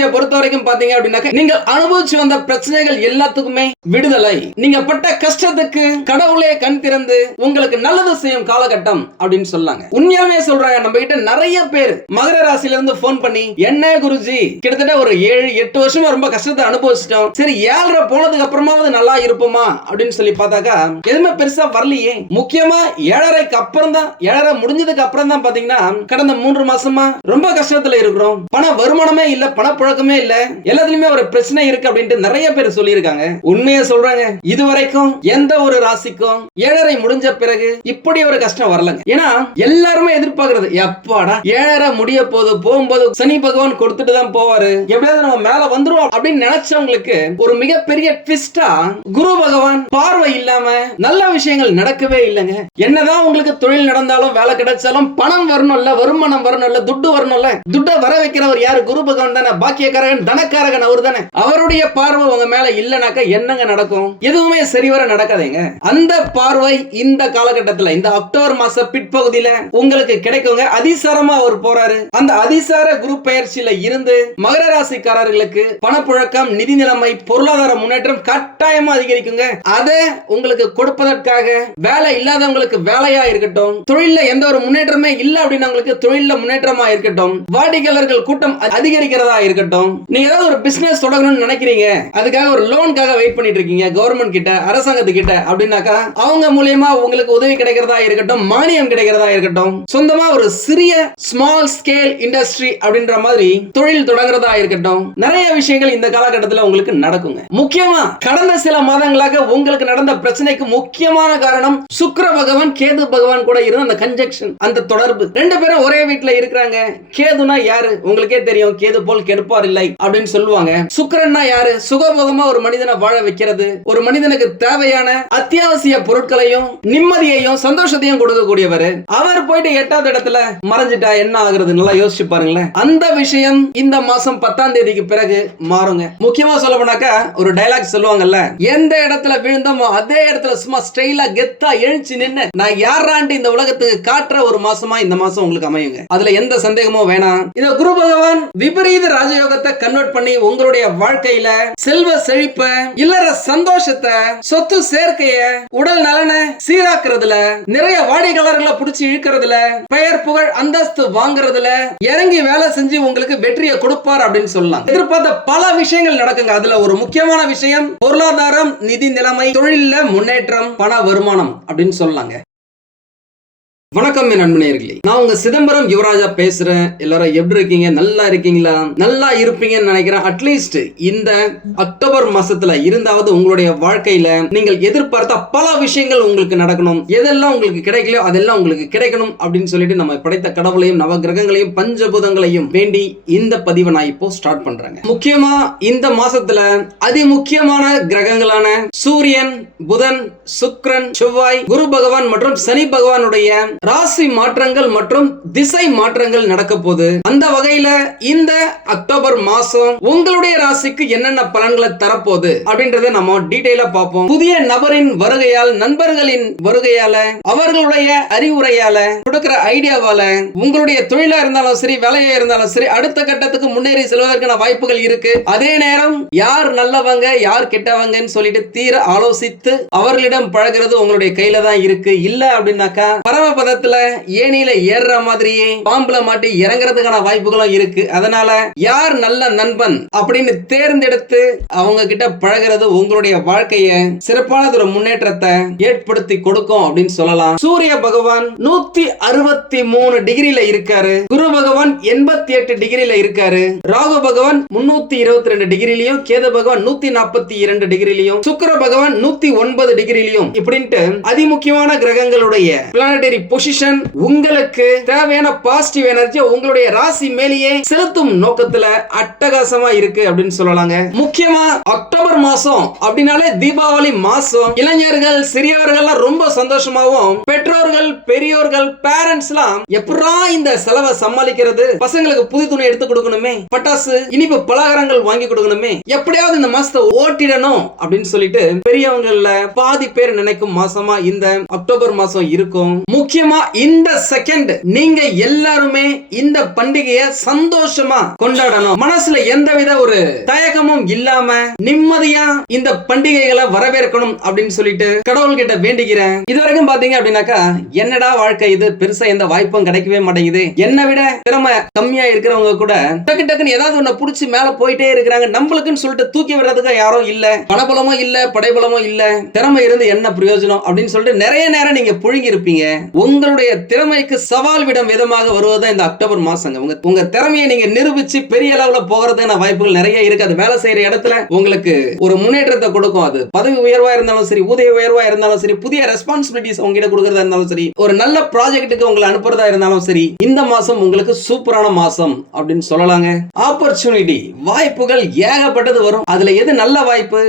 ராசியை பொறுத்த வரைக்கும் பாத்தீங்க அப்படின்னாக்க நீங்க அனுபவிச்சு வந்த பிரச்சனைகள் எல்லாத்துக்குமே விடுதலை. நீங்க பட்ட கஷ்டத்துக்கு கடவுளே கண் திறந்து உங்களுக்கு நல்லது செய்யும் காலகட்டம் அப்படின்னு சொல்லாங்க. உண்மையாவே சொல்றாங்க நம்ம கிட்ட நிறைய பேர். மகர ராசியில இருந்து போன் பண்ணி என்ன குருஜி? கிட்டத்தட்ட ஒரு ஏழு எட்டு வருஷமா ரொம்ப கஷ்டத்தை அனுபவிச்சிட்டோம். சரி ஏழரை போனதுக்கு அப்புறமாவது நல்லா இருப்போமா? அப்படின்னு சொல்லி பார்த்தாக்கா எதுவுமே பெருசா வரலையே. முக்கியமா ஏழரைக்கு அப்புறம் தான் ஏழரை முடிஞ்சதுக்கு அப்புறம் தான் பாத்தீங்கன்னா கடந்த மூன்று மாசமா ரொம்ப கஷ்டத்துல இருக்கிறோம். பண வருமானமே இல்ல பழக்கமே இல்ல. எல்லாத்துலயுமே ஒரு பிரச்சனை இருக்கு அப்படின்ட்டு நிறைய பேர் சொல்லியிருக்காங்க. உண்மையை சொல்றாங்க. இதுவரைக்கும் எந்த ஒரு ராசிக்கும் ஏழரை முடிஞ்ச பிறகு இப்படி ஒரு கஷ்டம் வரலங்க. ஏன்னா எல்லாருமே எதிர்பார்க்கறது எப்பாடா ஏழரை முடிய போது போகும்போது சனி பகவான் கொடுத்துட்டு தான் போவாரு. எப்படியாவது நம்ம மேல வந்துருவோம் அப்படின்னு நினைச்சவங்களுக்கு ஒரு மிகப்பெரிய ட்விஸ்டா குரு பகவான் பார்வை இல்லாம நல்ல விஷயங்கள் நடக்கவே இல்லைங்க. என்னதான் உங்களுக்கு தொழில் நடந்தாலும் வேலை கிடைச்சாலும் பணம் வரணும்ல வருமானம் வரணும்ல துட்டு வரணும்ல துட்டை வர வைக்கிறவர் யாரு? குரு பகவான் தானே. பாக்கி பாக்கியக்காரகன் தனக்காரகன் அவர் தானே. அவருடைய பார்வை உங்க மேல இல்லைனாக்கா என்னங்க நடக்கும்? எதுவுமே சரிவர நடக்காதேங்க. அந்த பார்வை இந்த காலகட்டத்தில் இந்த அக்டோபர் மாச பிற்பகுதியில உங்களுக்கு கிடைக்குங்க. அதிசாரமா அவர் போறாரு. அந்த அதிசார குரு பயிற்சியில இருந்து மகர ராசிக்காரர்களுக்கு பணப்புழக்கம் நிதி நிலைமை பொருளாதார முன்னேற்றம் கட்டாயமா அதிகரிக்குங்க. அதை உங்களுக்கு கொடுப்பதற்காக வேலை இல்லாதவங்களுக்கு வேலையா இருக்கட்டும் தொழில எந்த ஒரு முன்னேற்றமே இல்ல அப்படின்னவங்களுக்கு தொழில முன்னேற்றமா இருக்கட்டும் வாடிக்கையாளர்கள் கூட்டம் அதிகரிக்கிறதா இருக்கட்டும் நீங்க ஏதாவது ஒரு பிசினஸ் தொடங்கணும்னு நினைக்கிறீங்க. அதுக்காக ஒரு லோனுக்காக வெயிட் பண்ணிட்டு இருக்கீங்க. கவர்மெண்ட் கிட்ட அரசாங்கத்து கிட்ட அப்படின்னாக்கா அவங்க மூலியமா உங்களுக்கு உதவி கிடைக்கிறதா இருக்கட்டும் மானியம் கிடைக்கிறதா இருக்கட்டும். சொந்தமா ஒரு சிறிய ஸ்மால் ஸ்கேல் இண்டஸ்ட்ரி அப்படின்ற மாதிரி தொழில் தொடங்குறதா இருக்கட்டும். நிறைய விஷயங்கள் இந்த காலகட்டத்தில் உங்களுக்கு நடக்குங்க. முக்கியமா கடந்த சில மாதங்களாக உங்களுக்கு நடந்த பிரச்சனைக்கு முக்கியமான காரணம் சுக்கிர பகவான் கேது பகவான் கூட இருந்த அந்த கன்ஜெக்ஷன் அந்த தொடர்பு. ரெண்டு பேரும் ஒரே வீட்டுல இருக்கிறாங்க. கேதுனா யாரு? உங்களுக்கே தெரியும். கேது போல் கெடுப்பார் இல்லை அப்படின்னு சொல்லுவாங்க. சுக்கரன்னா யாரு? சுகபோகமா ஒரு மனிதனை வாழ வைக்கிறது. ஒரு மனிதனுக்கு தேவையான அத்தியாவசிய பொருட்களையும் நிம்மதியையும் சந்தோஷத்தையும் கொடுக்கக்கூடியவர். அவர் போயிட்டு எட்டாவது இடத்துல மறைஞ்சிட்டா என்ன ஆகுறது? நல்லா யோசிச்சு பாருங்களேன். அந்த விஷயம் இந்த மாசம் பத்தாம் தேதிக்கு பிறகு மாறுங்க. முக்கியமா சொல்ல போனாக்கா ஒரு டைலாக் சொல்லுவாங்கல்ல எந்த இடத்துல விழுந்தோமோ அதே இடத்துல சும்மா ஸ்டைலா கெத்தா எழுச்சி நின்று நான் யாராண்டு இந்த உலகத்துக்கு காட்டுற ஒரு மாசமா இந்த மாசம் உங்களுக்கு அமையுங்க. அதுல எந்த சந்தேகமும் வேணாம். இத குரு பகவான் விபரீத ராஜயோக ராஜயோகத்தை கன்வெர்ட் பண்ணி உங்களுடைய வாழ்க்கையில செல்வ செழிப்ப இல்லற சந்தோஷத்தை சொத்து சேர்க்கைய உடல் நலனை சீராக்குறதுல நிறைய வாடிக்கையாளர்களை புடிச்சு இழுக்கிறதுல பெயர் புகழ் அந்தஸ்து வாங்குறதுல இறங்கி வேலை செஞ்சு உங்களுக்கு வெற்றியை கொடுப்பார் அப்படின்னு சொல்லலாம். எதிர்பார்த்த பல விஷயங்கள் நடக்குங்க. அதுல ஒரு முக்கியமான விஷயம் பொருளாதாரம் நிதி நிலைமை தொழில முன்னேற்றம் பண வருமானம் அப்படின்னு சொல்லலாங்க. வணக்கம் என் நண்பனேர்களே. நான் உங்க சிதம்பரம் யுவராஜா பேசுறேன். எல்லாரும் எப்படி இருக்கீங்க? நல்லா இருக்கீங்களா? நல்லா இருப்பீங்கன்னு நினைக்கிறேன். அட்லீஸ்ட் இந்த அக்டோபர் மாசத்துல இருந்தாவது உங்களுடைய வாழ்க்கையில நீங்கள் எதிர்பார்த்த பல விஷயங்கள் உங்களுக்கு நடக்கணும். எதெல்லாம் உங்களுக்கு கிடைக்கலையோ அதெல்லாம் உங்களுக்கு கிடைக்கணும் அப்படின்னு சொல்லிட்டு நம்ம படைத்த கடவுளையும் நவ கிரகங்களையும் பஞ்சபூதங்களையும் வேண்டி இந்த பதிவை நான் இப்போ ஸ்டார்ட் பண்றேங்க. முக்கியமா இந்த மாசத்துல அதி முக்கியமான கிரகங்களான சூரியன் புதன் சுக்ரன் செவ்வாய் குரு பகவான் மற்றும் சனி பகவானுடைய ராசி மாற்றங்கள் மற்றும் திசை மாற்றங்கள் நடக்க போகுது அந்த வகையில இந்த அக்டோபர் மாசம் உங்களுடைய ராசிக்கு என்னென்ன பலன்களை தரப்போகுது அப்படின்றத நம்ம டீட்டெயிலா பார்ப்போம். புதிய நபரின் வருகையால் நண்பர்களின் வருகையால அவர்களுடைய அறிவுரையால கொடுக்கிற ஐடியாவால உங்களுடைய தொழிலா இருந்தாலும் சரி வேலையா இருந்தாலும் சரி அடுத்த கட்டத்துக்கு முன்னேறி செல்வதற்கான வாய்ப்புகள் இருக்கு. அதே நேரம் யார் நல்லவங்க யார் கெட்டவங்கன்னு சொல்லிட்டு தீர ஆலோசித்து அவர்களிடம் பழகிறது உங்களுடைய கையில தான் இருக்கு. இல்ல அப்படின்னாக்கா பரமபதத்துல ஏனியில ஏறுற மாதிரியே பாம்புல மாட்டி இறங்குறதுக்கான வாய்ப்புகளும் இருக்கு. அதனால யார் நல்ல நண்பன் அப்படின்னு தேர்ந்தெடுத்து அவங்க கிட்ட பழகிறது உங்களுடைய வாழ்க்கைய சிறப்பானது ஒரு முன்னேற்றத்தை ஏற்படுத்தி கொடுக்கும் அப்படின்னு சொல்லலாம். சூரிய பகவான் நூத்தி அறுபத்தி மூணு டிகிரியில இருக்காரு. குரு பகவான் எண்பத்தி எட்டு டிகிரியில இருக்காரு. ராகு பகவான் முன்னூத்தி இருபத்தி ரெண்டு டிகிரிலையும் கேது பகவான் நூத்தி நாற்பத்தி இரண்டு டிகிரிலையும் சுக்கர பகவான் நூத்தி ஒன்பது டிகிரிலையும் இப்படின்ட்டு அதிமுக்கியமான கிரகங்களுடைய பிளானட்டரி பொசிஷன் உங்களுக்கு தேவையான பாசிட்டிவ் எனர்ஜி உங்களுடைய ராசி மேலேயே செலுத்தும் நோக்கத்துல அட்டகாசமா இருக்கு அப்படின்னு சொல்லலாங்க. முக்கியமா அக்டோபர் மாசம் அப்படின்னாலே தீபாவளி மாசம். இளைஞர்கள் சிறியவர்கள் ரொம்ப சந்தோஷமாவும் பெற்றோர்கள் பெரியோர்கள் பேரண்ட்ஸ் எல்லாம் எப்படா இந்த செலவை சமாளிக்கிறது? பசங்களுக்கு புது துணி எடுத்து கொடுக்கணுமே? பட்டாசு இனிப்பு பலகாரங்கள் வாங்கி கொடுக்கணுமே? எப்படியாவது இந்த மாசத்தை ஓட்டிடணும் அப்படின்னு சொல்லிட்டு பெரியவங்கள பாதி பேர் நினைக்கும் மாசமா இந்த அக்டோபர் மாசம் இருக்கும். முக்கியமா முக்கியமா இந்த செகண்ட் நீங்க எல்லாருமே இந்த பண்டிகையை சந்தோஷமா கொண்டாடணும். மனசுல எந்தவித ஒரு தயக்கமும் இல்லாம நிம்மதியா இந்த பண்டிகைகளை வரவேற்கணும் அப்படின்னு சொல்லிட்டு கடவுள் கிட்ட வேண்டிக்கிறேன் இது வரைக்கும் பாத்தீங்க அப்படின்னாக்கா என்னடா வாழ்க்கை இது? பெருசா எந்த வாய்ப்பும் கிடைக்கவே மாட்டேங்குது. என்னை விட திறமை கம்மியா இருக்கிறவங்க கூட டக்கு டக்குன்னு ஏதாவது ஒண்ணு புடிச்சு மேல போயிட்டே இருக்கிறாங்க. நம்மளுக்குன்னு சொல்லிட்டு தூக்கி விடுறதுக்கு யாரும் இல்ல. பணபலமோ இல்ல படைபலமோ இல்ல. திறமை இருந்து என்ன பிரயோஜனம் அப்படின்னு சொல்லிட்டு நிறைய நேரம் நீங்க புழுங்கி இருப்பீங்க. உங்களுடைய திறமைக்கு சவால் விடும் விதமாக வருவதுதான் இந்த அக்டோபர் மாசங்க. உங்க உங்க திறமையை நீங்க நிரூபிச்சு பெரிய அளவுல போகிறதுக்கான வாய்ப்புகள் நிறைய இருக்கு. அது வேலை செய்யற இடத்துல உங்களுக்கு ஒரு முன்னேற்றத்தை கொடுக்கும். அது பதவி உயர்வா இருந்தாலும் சரி ஊதிய உயர்வா இருந்தாலும் சரி புதிய ரெஸ்பான்சிபிலிட்டிஸ் உங்ககிட்ட கொடுக்கறதா இருந்தாலும் சரி ஒரு நல்ல ப்ராஜெக்ட்டுக்கு உங்களை அனுப்புறதா இருந்தாலும் சரி இந்த மாசம் உங்களுக்கு சூப்பரான மாசம் அப்படின்னு சொல்லலாங்க. ஆப்பர்ச்சுனிட்டி வாய்ப்புகள் ஏகப்பட்டது வரும். அதுல எது நல்ல வாய்ப்பு?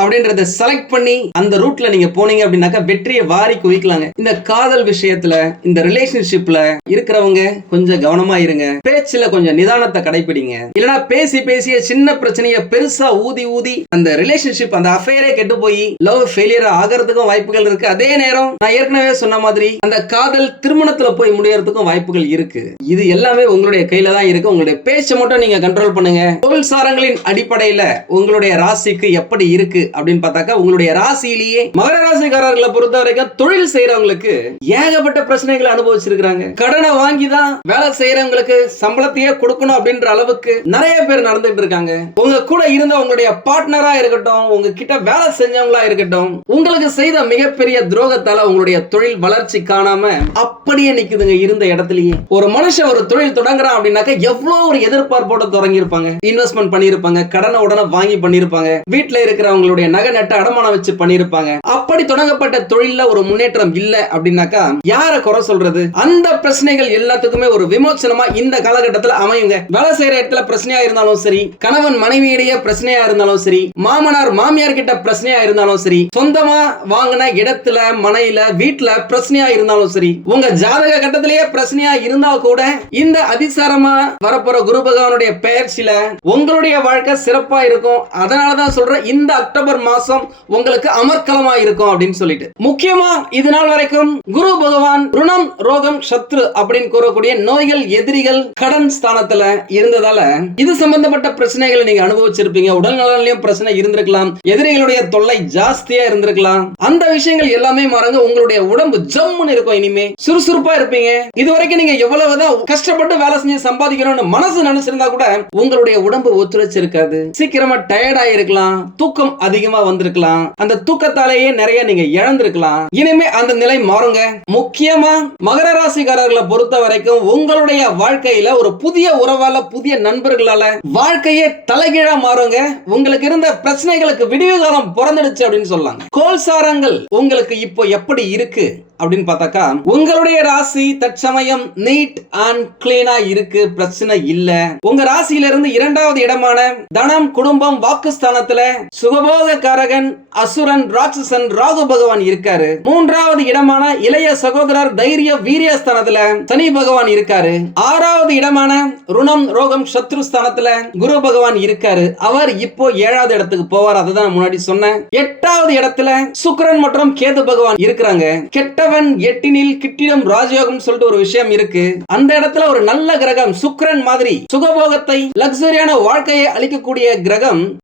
அப்படின்றத செலக்ட் பண்ணி அந்த ரூட்ல நீங்க போனீங்க அப்படின்னாக்கா வெற்றியை வாரி குவிக்கலாங்க. இந்த காதல் விஷயத்துல இந்த ரிலேஷன்ஷிப்ல இருக்கிறவங்க கொஞ்சம் கவனமா இருங்க. பேச்சுல கொஞ்சம் நிதானத்தை கடைபிடிங்க இல்லனா பேசி பேசிய சின்ன பிரச்சனைய பெருசா ஊதி ஊதி அந்த ரிலேஷன்ஷிப் அந்த அஃபேரே கெட்டு போய் லவ் ஃபெயிலியர் ஆகிறதுக்கும் வாய்ப்புகள் இருக்கு. அதே நேரம் நான் ஏற்கனவே சொன்ன மாதிரி அந்த காதல் திருமணத்துல போய் முடியறதுக்கும் வாய்ப்புகள் இருக்கு. இது எல்லாமே உங்களுடைய கையில தான் இருக்கு. உங்களுடைய பேச்சை மட்டும் நீங்க கண்ட்ரோல் பண்ணுங்க. தொழில் சாரங்களின் அடிப்படையில உங்களுடைய ராசிக்கு எப்படி இருக்கு? அப்படின்னு பார்த்தாக்கா உங்களுடைய ராசியிலேயே மகர ராசிக்காரர்களை பொறுத்த வரைக்கும் தொழில் செய்யறவங்களுக்கு ஏகப்பட்ட பிரச்சனைகளை அனுபவிச்சிருக்காங்க கடனை வாங்கி தான் வேலை செய்யறவங்களுக்கு சம்பளத்தையே கொடுக்கணும் அப்படின்ற அளவுக்கு நிறைய பேர் நடந்துட்டு இருக்காங்க. உங்க கூட இருந்த உங்களுடைய பார்ட்னரா இருக்கட்டும் உங்க கிட்ட வேலை செஞ்சவங்களா இருக்கட்டும் உங்களுக்கு செய்த மிகப்பெரிய துரோகத்தால உங்களுடைய தொழில் வளர்ச்சி காணாம அப்படியே நிக்குதுங்க இருந்த இடத்துலயே. ஒரு மனுஷன் ஒரு தொழில் தொடங்குறான் அப்படின்னாக்க எவ்வளவு ஒரு எதிர்பார்ப்போட தொடங்கி இருப்பாங்க இன்வெஸ்ட்மெண்ட் பண்ணியிருப்பாங்க கடனை உடனே வாங்கி பண்ணிருப்பாங்க வீட்டுல அவங்களுடைய நகை நட்டை அடமானம் வச்சு பண்ணியிருப்பாங்க. அப்படி தொடங்கப்பட்ட தொழில ஒரு முன்னேற்றம் இல்ல அப்படின்னாக்கா யார குறை சொல்றது? அந்த பிரச்சனைகள் எல்லாத்துக்குமே ஒரு விமோச்சனமா இந்த காலகட்டத்தில் அமையுங்க. வேலை செய்யற இடத்துல பிரச்சனையா இருந்தாலும் சரி கணவன் மனைவியிடையே பிரச்சனையா இருந்தாலும் சரி மாமனார் மாமியார் கிட்ட பிரச்சனையா இருந்தாலும் சரி சொந்தமா வாங்கின இடத்துல மனையில வீட்டுல பிரச்சனையா இருந்தாலும் சரி உங்க ஜாதக கட்டத்திலேயே பிரச்சனையா இருந்தா கூட இந்த அதிசாரமா வரப்போற குரு பகவானுடைய பெயர்ச்சியில உங்களுடைய வாழ்க்கை சிறப்பா இருக்கும். அதனாலதான் சொல்றேன் இந்த அக்டோபர் மாசம் உங்களுக்கு அமர்க்கலமா இருக்கும் அப்படின்னு சொல்லிட்டு. முக்கியமா இது நாள் வரைக்கும் குரு பகவான் ருணம் ரோகம் சத்ரு அப்படின்னு கூறக்கூடிய நோய்கள் எதிரிகள் கடன் ஸ்தானத்துல இருந்ததால இது சம்பந்தப்பட்ட பிரச்சனைகளை நீங்க அனுபவிச்சிருப்பீங்க. உடல் நலன்லயும் பிரச்சனை இருந்திருக்கலாம். எதிரிகளுடைய தொல்லை ஜாஸ்தியா இருந்திருக்கலாம். அந்த விஷயங்கள் எல்லாமே மறங்க உங்களுடைய உடம்பு ஜம்முன்னு இருக்கும் இனிமே. சுறுசுறுப்பா இருப்பீங்க. இது வரைக்கும் நீங்க எவ்வளவுதான் கஷ்டப்பட்டு வேலை செஞ்சு சம்பாதிக்கணும்னு மனசு நினைச்சிருந்தா கூட உங்களுடைய உடம்பு ஒத்துழைச்சிருக்காது. சீக்கிரமா டயர்ட் ஆயிருக்கலாம். தூக்கம் அதிகமா வந்திருக்கலாம். அந்த தூக்கத்தாலேயே நிறைய நீங்க இழந்திருக்கலாம். இனிமே அந்த நிலை மாறுங்க. முக்கியமா மகர ராசிக்காரர்களை பொறுத்த வரைக்கும் உங்களுடைய வாழ்க்கையில ஒரு புதிய உறவால புதிய நண்பர்களால வாழ்க்கையே தலைகீழா மாறுங்க. உங்களுக்கு இருந்த பிரச்சனைகளுக்கு விடிவு காலம் பிறந்துடுச்சு அப்படின்னு சொல்லலாம் கோல்சாரங்கள் உங்களுக்கு இப்போ எப்படி இருக்கு அப்படின்னு பார்த்தாக்கா உங்களுடைய ராசி தற்சமயம் நீட் அண்ட் கிளீனா இருக்கு பிரச்சனை இல்ல. உங்க ராசியில இருந்து இரண்டாவது இடமான தனம் குடும்பம் வாக்குஸ்தானத்துல சுகபோக காரகன் அசுரன் ராட்சசன் ராகு பகவான் இருக்காரு. மூன்றாவது இடமான இளைய சகோதரர் தைரிய வீரிய ஸ்தானத்துல சனி பகவான் இருக்காரு. ஆறாவது இடமான ருணம் ரோகம் சத்ரு ஸ்தானத்துல குரு பகவான் இருக்காரு. அவர் இப்போ ஏழாவது இடத்துக்கு போவார் அதை தான் முன்னாடி சொன்னேன். எட்டாவது இடத்துல சுக்கிரன் மற்றும் கேது பகவான் இருக்கிறாங்க. கெட்டவன் எட்டினில் கிட்டிடம் ராஜயோகம் சொல்லிட்டு ஒரு விஷயம் இருக்கு. அந்த இடத்துல ஒரு நல்ல கிரகம் சுக்கிரன் மாதிரி சுகபோகத்தை லக்ஸரியான வாழ்க்கையை அளிக்கக்கூடிய கிரகம்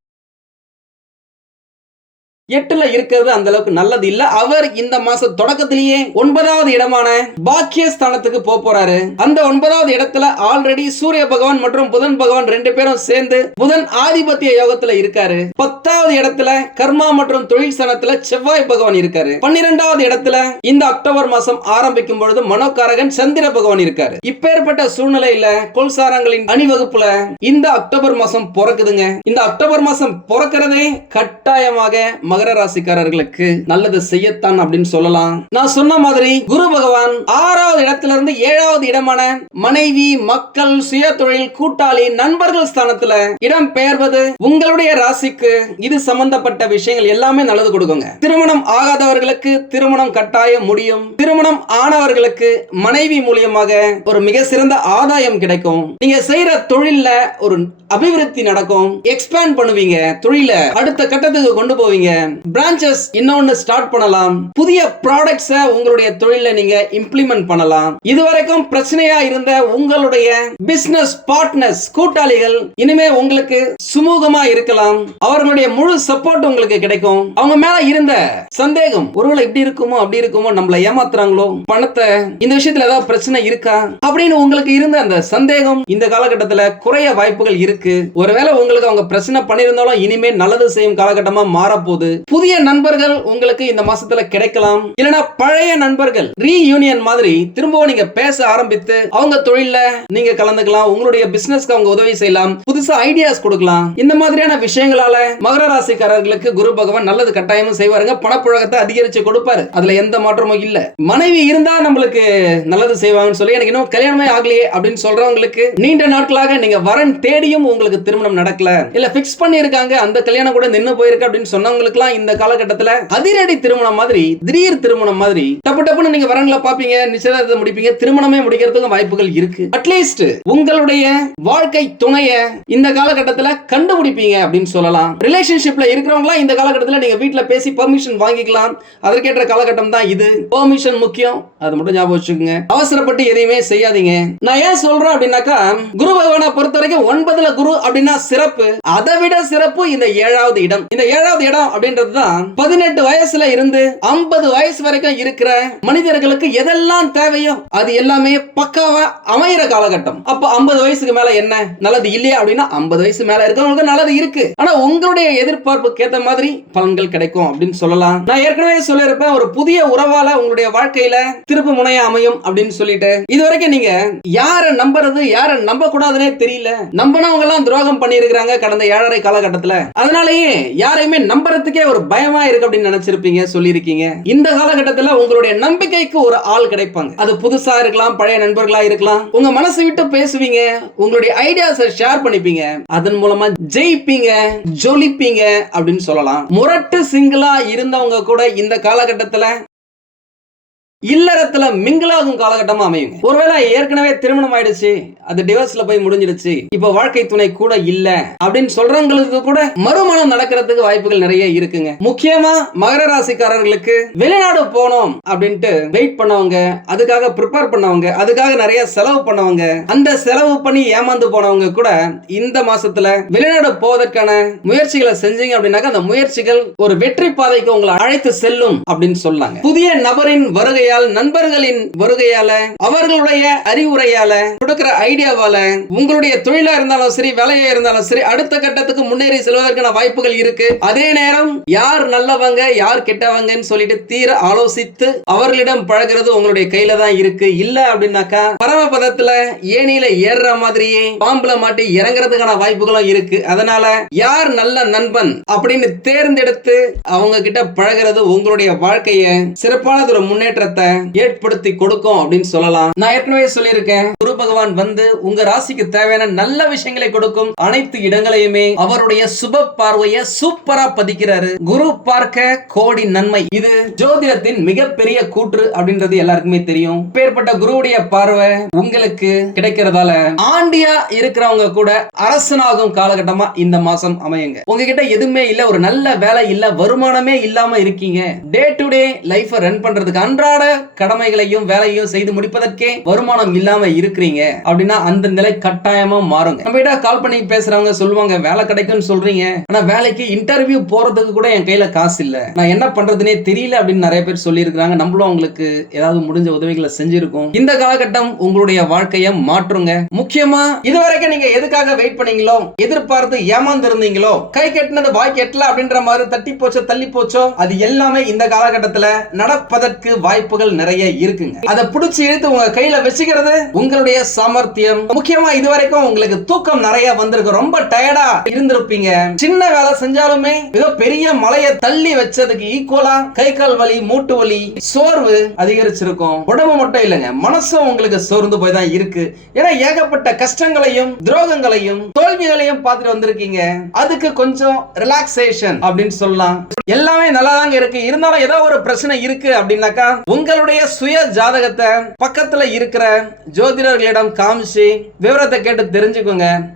எட்டுல இருக்கிறது அந்த அளவுக்கு நல்லது இல்ல. அவர் இந்த மாச தொடக்கத்திலேயே ஒன்பதாவது இடமான பாக்கியஸ்தானத்துக்கு போக போறாரு. அந்த ஒன்பதாவது இடத்துல ஆல்ரெடி சூரிய பகவான் மற்றும் புதன் பகவான் ரெண்டு பேரும் சேர்ந்து புதன் ஆதிபத்திய யோகத்துல இருக்காரு. பத்தாவது இடத்துல கர்மா மற்றும் தொழில் ஸ்தானத்துல செவ்வாய் பகவான் இருக்காரு. பன்னிரெண்டாவது இடத்துல இந்த அக்டோபர் மாசம் ஆரம்பிக்கும் பொழுது மனோகாரகன் சந்திர பகவான் இருக்காரு. இப்பேற்பட்ட சூழ்நிலையில கொல்சாரங்களின் அணிவகுப்புல இந்த அக்டோபர் மாசம் பிறக்குதுங்க. இந்த அக்டோபர் மாசம் பிறக்கிறதே கட்டாயமாக மகர ராசிக்காரர்களுக்கு நல்லது செய்யத்தான் அப்படின்னு சொல்லலாம். நான் சொன்ன மாதிரி குரு பகவான் ஆறாவது இடத்துல இருந்து ஏழாவது இடமான மனைவி மக்கள் சுய தொழில் கூட்டாளி நண்பர்கள் ஸ்தானத்துல இடம் பெயர்வது உங்களுடைய ராசிக்கு இது சம்பந்தப்பட்ட விஷயங்கள் எல்லாமே நல்லது கொடுக்குங்க. திருமணம் ஆகாதவர்களுக்கு திருமணம் கட்டாயம் முடியும். திருமணம் ஆனவர்களுக்கு மனைவி மூலியமாக ஒரு மிக சிறந்த ஆதாயம் கிடைக்கும். நீங்க செய்யற தொழில்ல ஒரு அபிவிருத்தி நடக்கும். எக்ஸ்பேண்ட் பண்ணுவீங்க. தொழில அடுத்த கட்டத்துக்கு கொண்டு போவீங்க. பிரான்ச்சஸ் இன்னொன்னு ஸ்டார்ட் பண்ணலாம். புதிய ப்ராடக்ட்ஸ உங்களுடைய தொழில நீங்க இம்ப்ளிமெண்ட் பண்ணலாம். இதுவரைக்கும் பிரச்சனையா இருந்த உங்களுடைய பிசினஸ் பார்ட்னர்ஸ் கூட்டாளிகள் இனிமே உங்களுக்கு சுமூகமா இருக்கலாம். அவர்களுடைய முழு சப்போர்ட் உங்களுக்கு கிடைக்கும். அவங்க மேல இருந்த சந்தேகம் ஒருவேளை இப்படி இருக்குமோ அப்படி இருக்குமோ நம்மள ஏமாத்துறாங்களோ பணத்தை இந்த விஷயத்துல ஏதாவது பிரச்சனை இருக்கா அப்படின்னு உங்களுக்கு இருந்த அந்த சந்தேகம் இந்த காலகட்டத்துல குறைய வாய்ப்புகள் இருக்கு. ஒருவேளை உங்களுக்கு அவங்க பிரச்சனை பண்ணியிருந்தாலும் இனிமே நல்லது செய்யும் காலகட்டமா மாறப்போகுது. புதிய நண்பர்கள் உங்களுக்கு இந்த மாசத்துல கிடைக்கலாம். இல்லனா பழைய நண்பர்கள் ரீயூனியன் மாதிரி திரும்பவும் நீங்க பேச ஆரம்பித்து அவங்க தொழில்ல நீங்க கலந்துக்கலாம் உங்களுடைய பிசினஸ்க்கு அவங்க உதவி செய்யலாம் புதுசா ஐடியாஸ் கொடுக்கலாம். இந்த மாதிரியான விஷயங்களால மகர ராசிக்காரர்களுக்கு குரு பகவான் நல்லது கட்டாயமும் செய்வாருங்க. பணப்புழக்கத்தை அதிகரிச்சு கொடுப்பாரு. அதுல எந்த மாற்றமும் இல்ல. மனைவி இருந்தா நம்மளுக்கு நல்லது செய்வாங்கன்னு சொல்லி எனக்கு இன்னும் கல்யாணமே ஆகலையே அப்படின்னு சொல்றவங்களுக்கு நீண்ட நாட்களாக நீங்க வரன் தேடியும் உங்களுக்கு திருமணம் நடக்கல. இல்ல பிக்ஸ் பண்ணி இருக்காங்க அந்த கல்யாணம் கூட நின்னு போயிருக்கு அப்படின்னு சொன்னவங்களுக்கு சொன்னவங்களுக்குலாம் இந்த காலகட்டத்துல. அதிரடி திருமணம் மாதிரி திடீர் திருமணம் மாதிரி டப்பு டப்புன்னு நீங்க வரன்களை பாப்பீங்க நிச்சயதார்த்தத்தை முடிப்பீங்க திருமணமே முடிக்கிறதுக்கும் வாய்ப்புகள் இருக்கு. அட்லீஸ்ட் உங்களுடைய வாழ்க்கை துணைய இந்த காலகட்டத்துல கண்டுபிடிப்பீங்க அப்படின்னு சொல்லலாம். ரிலேஷன்ஷிப்ல இருக்கிறவங்களா இந்த காலகட்டத்துல நீங்க வீட்டுல பேசி பெர்மிஷன் வாங்கிக்கலாம். அதற்கேற்ற காலகட்டம் தான் இது. பெர்மிஷன் முக்கியம். அது மட்டும் ஞாபகம் வச்சுக்கோங்க. அவசரப்பட்டு எதையுமே செய்யாதீங்க. நான் ஏன் சொல்றேன் அப்படின்னாக்கா குரு பகவானை பொறுத்த வரைக்கும் ஒன்பதுல குரு அப்படின்னா சிறப்பு. அதை விட சிறப்பு இந்த ஏழாவது இடம். இந்த ஏழாவது இடம் அப்படின்னு அப்படின்றது தான் பதினெட்டு வயசுல இருந்து ஐம்பது வயசு வரைக்கும் இருக்கிற மனிதர்களுக்கு எதெல்லாம் தேவையோ அது எல்லாமே பக்காவா அமையிற காலகட்டம். அப்ப ஐம்பது வயசுக்கு மேல என்ன? நல்லது இல்லையா அப்படின்னா ஐம்பது வயசு மேல இருக்கவங்களுக்கு நல்லது இருக்கு. ஆனா உங்களுடைய எதிர்பார்ப்புக்கு ஏத்த மாதிரி பலன்கள் கிடைக்கும் அப்படின்னு சொல்லலாம். நான் ஏற்கனவே சொல்லியிருப்பேன் ஒரு புதிய உறவால உங்களுடைய வாழ்க்கையில திருப்பு முனைய அமையும் அப்படின்னு சொல்லிட்டு. இது வரைக்கும் நீங்க யார நம்புறது யார நம்ப கூடாதுன்னே தெரியல. நம்பினவங்க எல்லாம் துரோகம் பண்ணி இருக்கிறாங்க கடந்த ஏழரை காலகட்டத்துல. அதனாலயே யாரையுமே நம்புறதுக்கே ஒரு பயமா இருக்கு அப்படின்னு நினைச்சிருப்பீங்க சொல்லியிருக்கீங்க. இந்த காலகட்டத்தில் உங்களுடைய நம்பிக்கைக்கு ஒரு ஆள் கிடைப்பாங்க. அது புதுசா இருக்கலாம் பழைய நண்பர்களா இருக்கலாம். உங்க மனசு விட்டு பேசுவீங்க உங்களுடைய ஐடியாஸை ஷேர் பண்ணிப்பீங்க. அதன் மூலமா ஜெயிப்பீங்க ஜொலிப்பீங்க அப்படின்னு சொல்லலாம். முரட்டு சிங்கிளா இருந்தவங்க கூட இந்த காலகட்டத்துல இல்லறத்துல மிங்கிளாகும் காலகட்டமா அமையுங்க. ஒருவேளை ஏற்கனவே திருமணம் ஆயிடுச்சு அது டிவோர்ஸ்ல போய் முடிஞ்சிடுச்சு இப்ப வாழ்க்கை துணை கூட இல்ல அப்படின்னு சொல்றவங்களுக்கு கூட மறுமணம் நடக்கிறதுக்கு வாய்ப்புகள் நிறைய இருக்குங்க. முக்கியமா மகர ராசிக்காரர்களுக்கு வெளிநாடு போனோம் அப்படின்ட்டு வெயிட் பண்ணவங்க அதுக்காக ப்ரிப்பேர் பண்ணவங்க அதுக்காக நிறைய செலவு பண்ணவங்க அந்த செலவு பண்ணி ஏமாந்து போனவங்க கூட இந்த மாசத்துல வெளிநாடு போவதற்கான முயற்சிகளை செஞ்சீங்க அப்படின்னாக்க அந்த முயற்சிகள் ஒரு வெற்றி பாதைக்கு உங்களை அழைத்து செல்லும் அப்படின்னு சொல்லாங்க. புதிய நபரின் வருகையால் நண்பர்களின் வருகையால அவர்களுடைய அறிவுரையால கொடுக்கிற ஐடியாவால உங்களுடைய தொழிலா இருந்தாலும் சரி வேலையா இருந்தாலும் சரி அடுத்த கட்டத்துக்கு முன்னேறி செல்வதற்கான வாய்ப்புகள் இருக்கு. அதே நேரம் யார் நல்லவங்க யார் கெட்டவங்கன்னு சொல்லிட்டு தீர ஆலோசித்து அவர்களிடம் பழகிறது உங்களுடைய கையில தான் இருக்கு. இல்ல அப்படின்னாக்கா பரமபதத்துல ஏனியில ஏறுற மாதிரியே பாம்புல மாட்டி இறங்குறதுக்கான வாய்ப்புகளும் இருக்கு. அதனால யார் நல்ல நண்பன் அப்படின்னு தேர்ந்தெடுத்து அவங்க கிட்ட பழகிறது உங்களுடைய வாழ்க்கைய சிறப்பானது ஒரு முன்னேற்றத்தை ஏற்படுத்தி கொடுக்கும் அப்படின்னு சொல்லலாம். நான் ஏற்கனவே சொல்லியிருக்கேன். குரு பகவான் வந்து உங்க ராசிக்கு தேவையான நல்ல விஷயங்களை கொடுக்கும் அனைத்து இடங்களையுமே அவருடைய சுப பார்வைய சூப்பரா பதிக்கிறாரு. குரு பார்க்க கோடி நன்மை. இது ஜோதிடத்தின் மிகப்பெரிய கூற்று அப்படின்றது எல்லாருக்குமே தெரியும். பேர்பட்ட குருவுடைய பார்வை உங்களுக்கு கிடைக்கிறதால ஆண்டியா இருக்கிறவங்க கூட அரசனாகும் காலகட்டமா இந்த மாசம் அமையுங்க. உங்ககிட்ட எதுவுமே இல்ல ஒரு நல்ல வேலை இல்ல வருமானமே இல்லாம இருக்கீங்க. Day to day life run பண்றதுக்கு அன்றாட கடமைகளையும் வேலையும் செய்து முடிப்பதற்கே வருமானம் இல்லாம இருக்கிறீங்க? அப்படின்னா அந்த நிலை கட்டாயமா மாறுங்க. நம்ம கிட்ட கால் பண்ணி பேசுறவங்க சொல்லுவாங்க வேலை கிடைக்கும்னு சொல்றீங்க. ஆனா வேலைக்கு இன்டர்வியூ போறதுக்கு கூட என் கையில காசு இல்ல. நான் என்ன பண்றதுனே தெரியல அப்படின்னு நிறைய பேர் சொல்லி இருக்காங்க நம்மளும் அவங்களுக்கு ஏதாவது முடிஞ்ச உதவிகளை செஞ்சிருக்கோம். இந்த காலகட்டம் உங்களுடைய வாழ்க்கையை மாற்றுங்க. முக்கியமா இதுவரைக்கும் நீங்க எதுக்காக வெயிட் பண்ணீங்களோ எதிர்பார்த்து ஏமாந்து இருந்தீங்களோ கை கட்டினது வாய் கெட்டல அப்படின்ற மாதிரி தட்டி போச்சோ தள்ளி போச்சோ அது எல்லாமே இந்த காலகட்டத்துல நடப்பதற்கு வாய்ப்பு வாய்ப்புகள் நிறைய இருக்குங்க. அதை பிடிச்சி இழுத்து உங்க கையில வச்சுக்கிறது உங்களுடைய சாமர்த்தியம். முக்கியமா இதுவரைக்கும் உங்களுக்கு தூக்கம் நிறைய வந்திருக்கு. ரொம்ப டயர்டா இருந்திருப்பீங்க. சின்ன வேலை செஞ்சாலுமே ஏதோ பெரிய மலையை தள்ளி வச்சதுக்கு ஈக்குவலா கை கால் வலி மூட்டு வலி சோர்வு அதிகரிச்சிருக்கும். உடம்பு மட்டும் இல்லைங்க. மனசும் உங்களுக்கு சோர்ந்து போய் தான் இருக்கு. ஏன்னா ஏகப்பட்ட கஷ்டங்களையும் துரோகங்களையும் தோல்விகளையும் பார்த்துட்டு வந்திருக்கீங்க. அதுக்கு கொஞ்சம் ரிலாக்ஸேஷன் அப்படின்னு சொல்லலாம். எல்லாமே நல்லா தாங்க இருக்கு. இருந்தாலும் ஏதோ ஒரு பிரச்சனை இருக்கு அப்படின்னாக்கா உங்க உங்களுடைய சுய ஜாதகத்தை பக்கத்துல இருக்கிற ஜோதிடர்களிடம் காமிச்சு விவரத்தை கேட்டு தெரிஞ்சுக்கோங்க.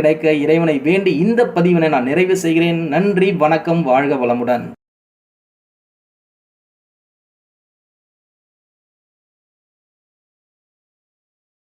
கிடைக்க இறைவனை வேண்டி இந்த பதிவினை நான் நிறைவு செய்கிறேன். நன்றி வணக்கம் வாழ்க வளமுடன்.